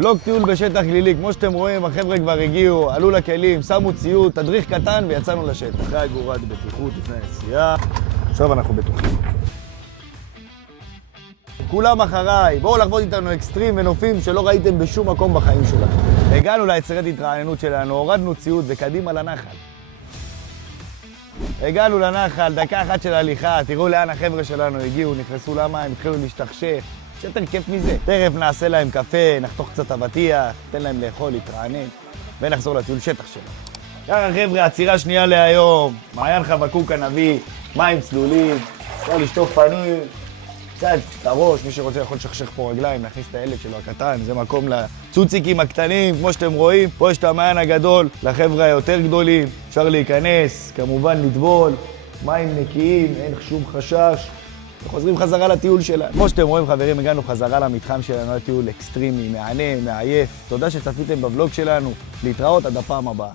בלוג טיול בשטח גלילי, כמו שאתם רואים, החבר'ה כבר הגיעו, עלו לכלים, שמו ציוד, תדריך קטן ויצאנו לשטח. אחרי גורת בטיחות לפני היציאה, עכשיו אנחנו בטוחים. כולם אחריי, בואו לחוות איתנו אקסטרים ונופים שלא ראיתם בשום מקום בחיים שלכם. הגענו ליצירת התרעננות שלנו, הורדנו ציוד וקדימה לנחל. הגענו לנחל, דקה אחת של הליכה, תראו לאן החבר'ה שלנו הגיעו, נכנסו למים, התחילו להשתכשך. יש יותר כיף מזה. תכף נעשה להם קפה, נחתוך קצת אבטיח, ניתן להם לאכול, להתרענן, ונחזור לטיול שטח שלנו. ככה חבר'ה, עצירה שנייה להיום, מעיין חבקוק הנביא, מים צלולים, אפשר לשטוף פנים, קצת את הראש, מי שרוצה יכול לשכשך פה רגליים, להכניס את הילד שלו הקטן, זה מקום לצוציקים הקטנים, כמו שאתם רואים. פה יש את המעיין הגדול, לחבר'ה היותר גדולים, אפשר להיכנס, כמובן לטבול, מים נקיים, אין שום חשש. וחוזרים חזרה לטיול שלנו. כמו שאתם רואים חברים, הגענו חזרה למתחם שלנו, לטיול אקסטרימי, מהנה, מעייף. תודה שצפיתם בבלוג שלנו, להתראות עד הפעם הבאה.